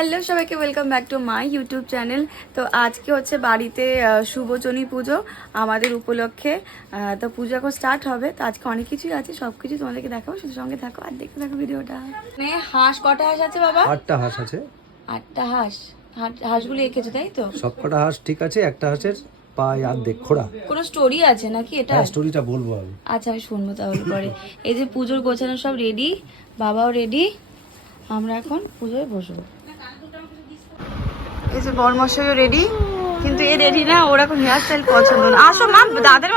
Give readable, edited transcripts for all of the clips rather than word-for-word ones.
Hello সবাইকে welcome back to my YouTube channel. তো আজকে হচ্ছে বাড়িতে শুভচনী পুজো আমাদের উপলক্ষে। তো পুজো এখন স্টার্ট হবে। তো আজকে অনেক কিছুই আছে, সব কিছু তোমাদেরকে দেখাবো, শুধু সঙ্গে থাকো আর দেখতে থাকো ভিডিওটা। মানে হাঁস কটা হাঁস আছে বাবা? 8টা হাঁস আছে। 8টা হাঁস। হাঁসগুলো এঁকেছো তাই তো? সব কটা হাঁস ঠিক আছে, একটা হাঁসের পায়ে অর্ধেক খোড়া। কোনো স্টোরি আছে নাকি এটা? স্টোরিটা বলবো আমি। আচ্ছা আমি শুনবো তাহলে পরে। এই যে পুজোর গোছানো সব রেডি, বাবাও রেডি, আমরা এখন পুজোয় বসবো। এই যে বরমশাইও রেডি, কিন্তু এ রেডি না, ওর এখন হেয়ার স্টাইল পছন্দ না। আসো মা, দাদের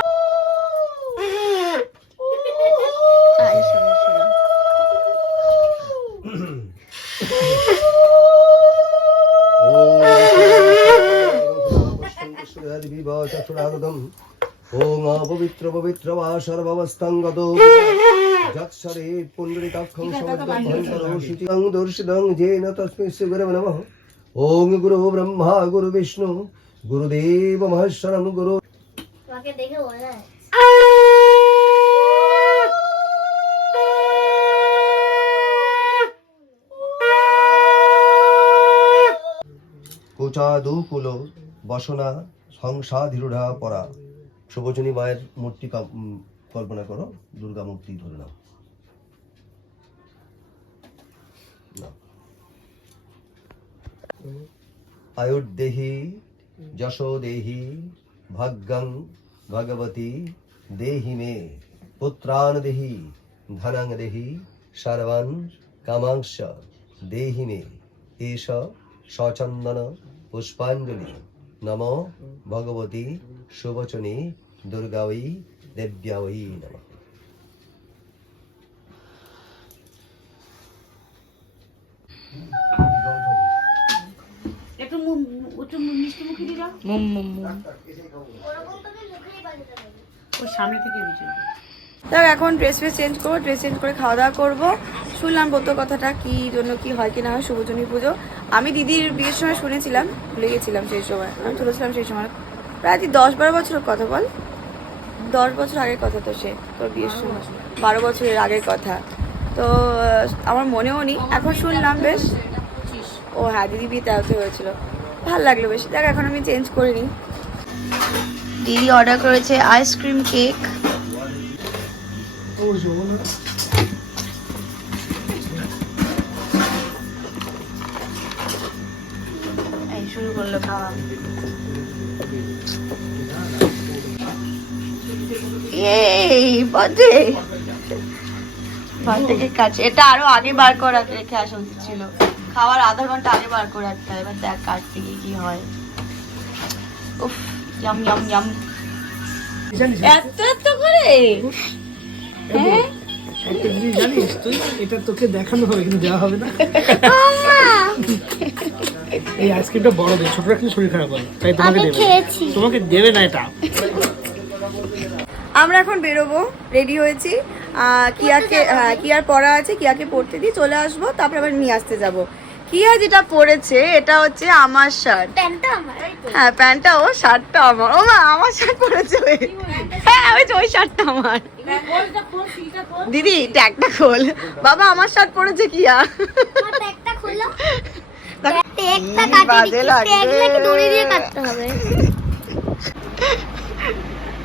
ওম পবিত্র পবিত্র বা সর্বাবস্থাঙ্গত যৎসরে পুণ্ডরিকাক্ষং সমুদ্রং ভয়ঙ্করং শুচিং দর্শিদং যেন তস্मै শ্রী গুরবে নমঃ। ওম গুরু ব্রহ্মা গুরু বিষ্ণু গুরুদেব মহেশ্বরম গুরু। তোমাকে দেখে মনে হয় কোচাদুকুল বসনা হংসাধিরূঢ়া পরা। শুভচনী মায়ের মূর্তি কল্পনা করো, দুর্গা মূর্তি ধরে নাও। আয়ুর্দেহি যশো দেহি ভাগ্যং ভগবতী দেহি মে পুত্রান দেহি ধনং দেহি সর্বান কামাংশ দেহি মে। এষ সচন্দন পুষ্পাঞ্জলি নম ভগবতী শুভচনী দুর্গাবৈ দেব্যাবৈ নমঃ। এখন ড্রেস চেঞ্জ করবো, ড্রেস চেঞ্জ করে খাওয়া দাওয়া করবো। শুনলাম বলতো কথাটা কি জন্য কি হয় কি না হয় শুভচনী পুজো। আমি দিদির বিয়ের সময় শুনেছিলাম, ভুলে গেছিলাম সেই সময়, আমি চলেছিলাম সেই সময় প্রায় 10-12 বছরের কথা। বল 10 বছর আগের কথা তো, সে তোর বিয়ের সময় 12 বছরের আগের কথা। তো আমার মনেও নেই, এখন শুনলাম বেশ। ও হ্যাঁ, দিদি বিয়ে তেরোতে হয়েছিল, ভালো লাগলো বেশ। দেখ এখন আমি চেঞ্জ করিনি। দিদি অর্ডার করেছে আইসক্রিম কেক। এই শুরু করলো খাওয়া। এই বার্থডে কেক কাটছে। এটা আরো আগে বার করে রেখে আসা উচিত ছিল, খাওয়ার আধা ঘন্টা আগে বার করে রাখতে হয়। এবার দেখ কাটতে গিয়ে কি হয়। উফ, ইয়াম ইয়াম ইয়াম। এত এত করে একটা জিনিস জানিস তুই, এটা তোকে দেখানো হবে কিন্তু দেওয়া হবে না। এই আইসক্রিমটা বড় দেয়, ছোট রাখলে শরীর খারাপ হয়, তাই তোমাকে দেবে না। তোমাকে দেবে না এটা। আমরা এখন বেরোবো, রেডি হয়েছি। কিয়ার পড়া আছে, কিয়াকে পড়তে দিয়ে চলে আসবো, তারপরে আবার নিয়ে আসতে যাবো। কিয়া যেটা পরেছে এটা হচ্ছে আমার শার্ট। প্যান্টটা আমার। হ্যাঁ প্যান্টটা ও, শার্টটা আমার। ও মা, আমার শার্ট পরেছে। হ্যাঁ ওই শার্টটা আমার। দিদি ট্যাগটা খোল। বাবা আমার শার্ট পরেছে কিয়া। ট্যাগটা খোলো। ট্যাগটা কাটে দিই, ট্যাগটাকে দড়ি দিয়ে কাটতে হবে।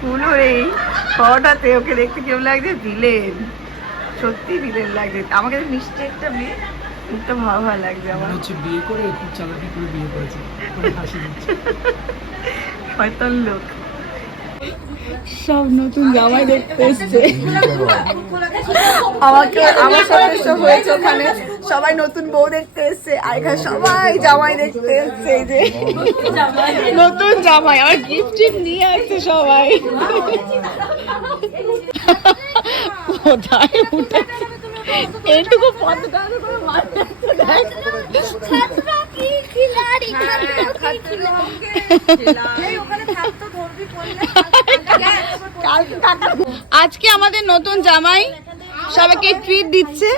কুলো রে, ফটোটাতে ওকে দেখতে কেমন লাগছে, ভিলেন, সত্যি ভিলেন লাগছে। আমাকে মিষ্টি একটা মেয়ে, মুখটা ভালো ভালো লাগছে আমার। হচ্ছে বিয়ে করে খুব চালাকি করে বিয়ে করেছে, হাসি দিচ্ছে। শয়তান লোক। সব নতুন জামাই দেখতে এসছে। আমার সাথে সব হয়েছে ওখানে, সবাই নতুন বউ দেখতে এসছে, আর এখানে সবাই জামাই দেখতে এসছে। এই যে নতুন জামাই, আমার গিফট নিয়ে আসছে সবাই। কোথায় উঠে এইটুকু পথ করে মারতে আজকে আমাদের নতুন জামাই সবাইকে ট্রিট দিচ্ছে।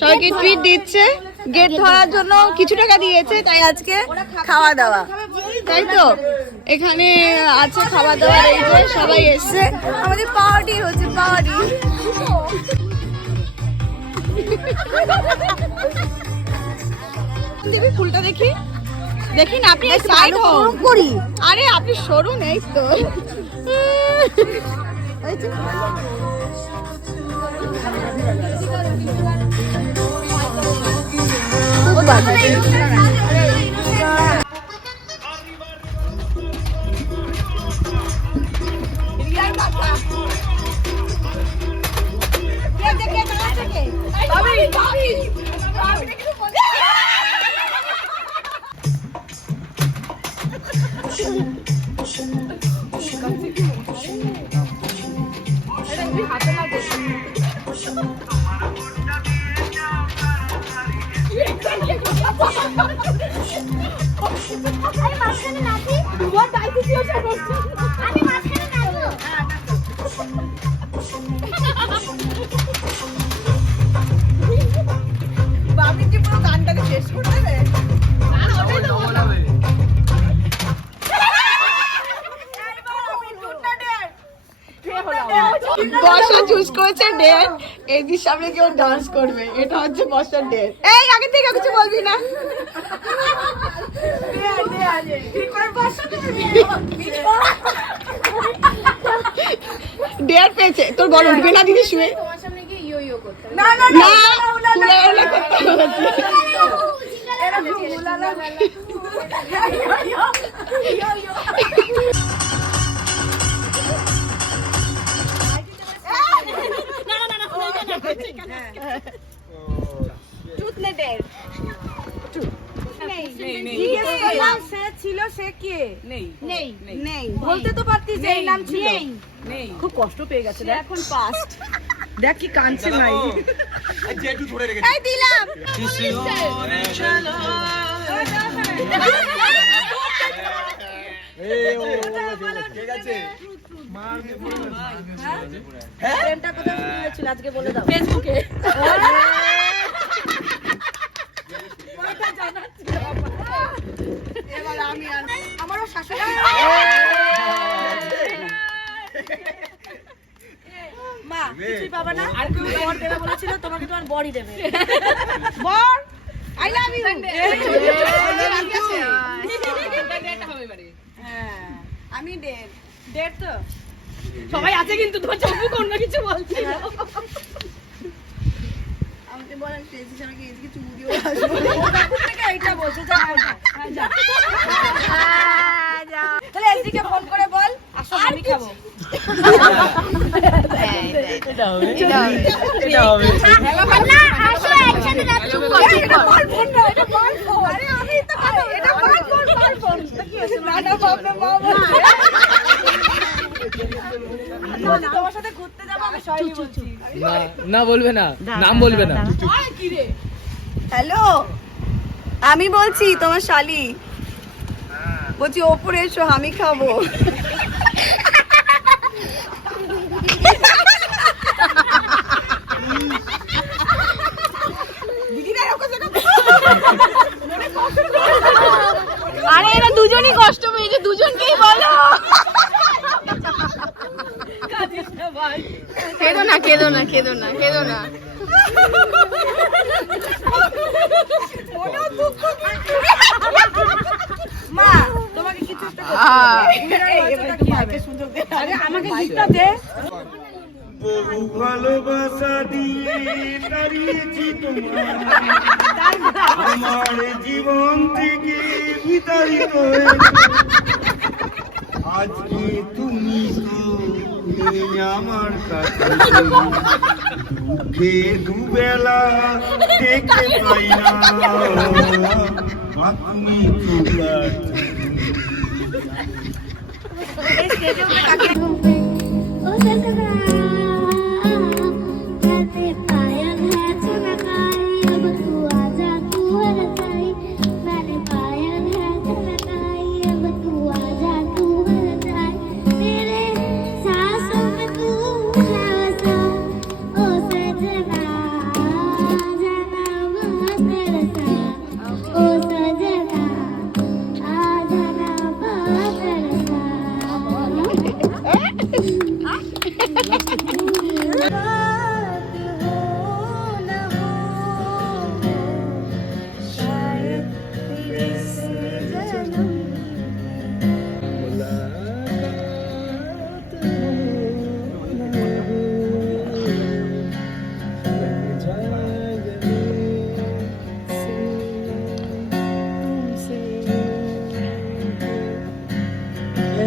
সবাইকে ট্রিট দিচ্ছে, গেট ধরার জন্য কিছু টাকা দিয়েছে, তাই আজকে খাওয়া দাওয়া, তাই তো এখানে আছে খাওয়া দাওয়া। এই যে সবাই এসছে, আমাদের পার্টি হচ্ছে, পার্টি। দিবি ফুলটা দেখি দেখি না আপনি সাইড হন করি আরে আপনি সরুন এই তো বর্ষা চুজ করেছে ডেট এদির সামনে কেউ ডান্স করবে এটা হচ্ছে বর্ষার ডেট এই আগে থেকে কিছু বলবি না ডেট পেয়েছে তোর বল উঠবে না দিদি শুয়ে না না না বলতে তো পারতিস এই নাম ছিল খুব কষ্ট পেয়ে গেছে এখন পাস্ট দেখ কি কাঁদছে নাই জেঠু ধরে রেখেছে এই দিলাম ঠিক আছে মার দে হ্যাঁ ট্রেনটা কোথায় শুরু হয়েছিল আজকে বলে দাও ফেসবুকে এবার আমি আর আমারও শাশুড়ি মা কিছুই পাবা না আর কেউ বর দেবে বলেছিল তোমাকে তোমার বরই দেবে বর আই লাভ ইউ হ্যাঁ আমি ডেট ডেট তো সবাই আছে কিন্তু তোমার চোখে অন্য কিছু বলছে আমাকে বলেন স্টেজ হিসেবে কি এদিকে চুমু দিও থেকে এইটা বলছে যা যা তাহলে এদিকে ফোন করে বল আসো আমি খাবো এটা হবে না আসো একসাথে নাচু এটা বল ফোন না এটা বল ফোন আরে আমি তো এটা বল ফোন কি হচ্ছে না না বাপ রে বাপ তোমার সাথে ঘুরতে যাব আমি সরি বলছি না না বলবে না নাম বলবে না কি রে হ্যালো আমি বলছি তোমার শালি বলছি ওপরে এসো আমি খাবো আরে এরা দুজনই কষ্ট পেয়েছে দুজনকেই বলো কেঁদো না কেঁদো না কেঁদো না কেঁদো না মা তোমাকে কিছু আমাকে গিফটটা দে বহু ভালোবাসা দিয়ে দাঁড়িয়েছি তোমার আমার জীবন থেকে বিতাড়িত আজকে তুমি তো নেই আমার কাছে দুঃখে দুবেলা দেখতে পাই না তুমি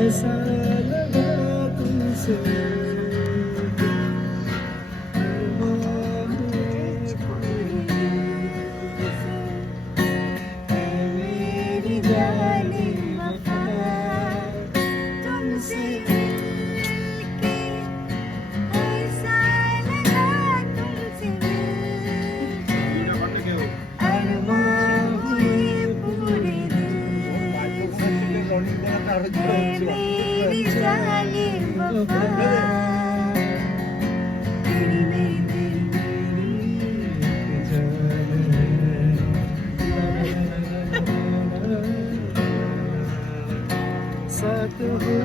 ऐसा लगा तुमसे मेरी जाने वफा तुमसे मिलके ऐसा लगा तुमसे अरमान हुए पूरे दिल मेरी जाने वफा तेरी मेरी साथ होंगे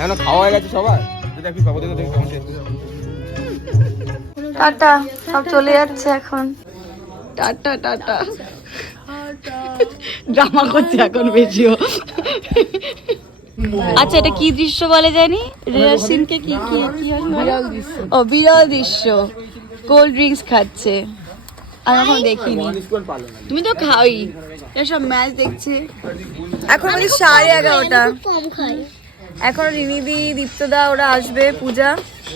এখন খাওয়া হয়ে গেছে সবার দেখি বাবু দেখো দেখি কেমন খেতে টাটা, সব চলে যাচ্ছে এখন। Tata tata. ড্রামা করছে এখন বেশিও। আচ্ছা, এটা কি দৃশ্য বলে জানি? রেয়ার সিনকে কি কি কি হয়? বিরল দৃশ্য। ও, বিরল দৃশ্য। কোল্ড ড্রিঙ্কস খাচ্ছে। আমি এখন দেখিনি। তুমি তো খাওই। এসব ম্যাচ দেখছে। এখন বলি 11:30। কম খাই। এখন রিনিদি, দীপ্তদা ওরা আসবে, পূজা,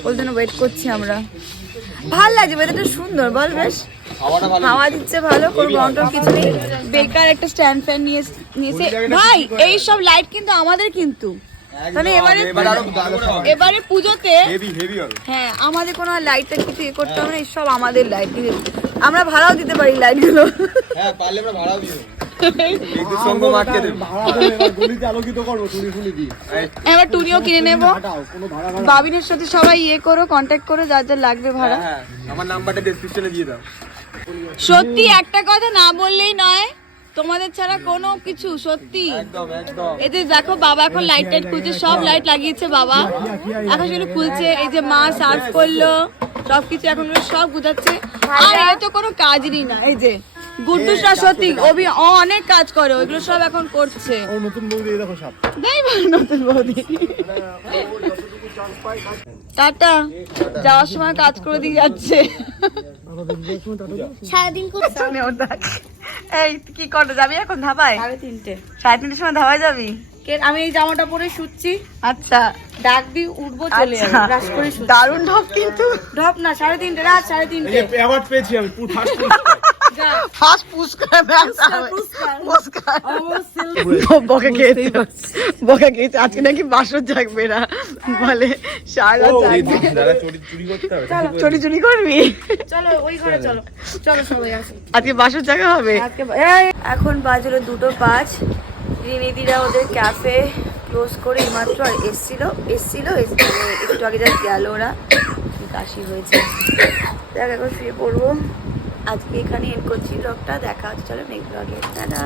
ওর জন্য ওয়েট করছি আমরা। ভাল লাগছে, ওয়েদারটা সুন্দর বল, বেশ হাওয়া দিচ্ছে ভালো, কোনো গরম কিছু নেই। বেকার একটা স্ট্যান্ড ফ্যান নিয়েছে ভাই। এই সব লাইট কিন্তু আমাদের, কিন্তু তাহলে এবারে পুজোতে হ্যাঁ আমাদের কোনো লাইটটা কিছু ইয়ে করতে হবে না, সব আমাদের লাইট। আমরা ভাড়াও দিতে পারি লাইটগুলো। হ্যাঁ পারলে আমরা ভাড়াও দিও এবার টুনিও কিনে নেবো। বাবিনের সাথে সবাই ইয়ে করো, কন্ট্যাক্ট করো, যার যার লাগবে ভাড়া। হ্যাঁ আমার নাম্বারটা ডেসক্রিপশনে দিয়ে দাও। সত্যি একটা কথা না বললেই নয়, তোমাদের ছাড়া কোনো কিছু সত্যি। একদম একদম এই যে দেখো বাবা এখন লাইট টাইট খুলছে, সব লাইট লাগিয়েছে বাবা, এখন সেগুলো খুলছে। এই যে মা সার্ভ করলো, সবকিছু এখন সব গুছাচ্ছে। আর এ তো কোনো কাজই না। এই যে গুড্ডুসরা সত্যি ও অনেক কাজ করে, ওইগুলো সব এখন করছে। নতুন বৌদি দেখো সব নতুন বৌদি। টাটা, যাওয়ার সময় কাজ করে দিয়ে যাচ্ছে। সারাদিন করে এই কি করতে যাবি এখন? ধাবায় 3:30 সময় ধাবায় যাবি? আমি এই জামাটা পরে শুচ্ছি। আচ্ছা, ডাকবি, উঠবো, চলে যাবো। ব্রাশ করে দারুণ ঢপ, কিন্তু ঢপ না, 3:30 রাত 3:30 অ্যাওয়ার্ড পেয়েছি আমি ফার্স্ট পুরস্কার। বকা খেয়েছে আজকে, নাকি বাসর জাগবে না বলে, সারা জাগবে। চুরি করবি? চলো ওই ঘরে চলো, চলো সবাই আসো, আজকে বাসর জাগা হবে। এখন বাজলো 2:05। রিনিদিরা ওদের ক্যাফে ক্লোজ করে এইমাত্র আর এসছিল একটু আগে যা গেল ওরা। কাশি হয়েছে, দেখ এখন শুয়ে পড়বো। আজকে এখানে এন্ড করছি ব্লগটা। দেখা হচ্ছে চলো নেক্সট ব্লগে। টাটা।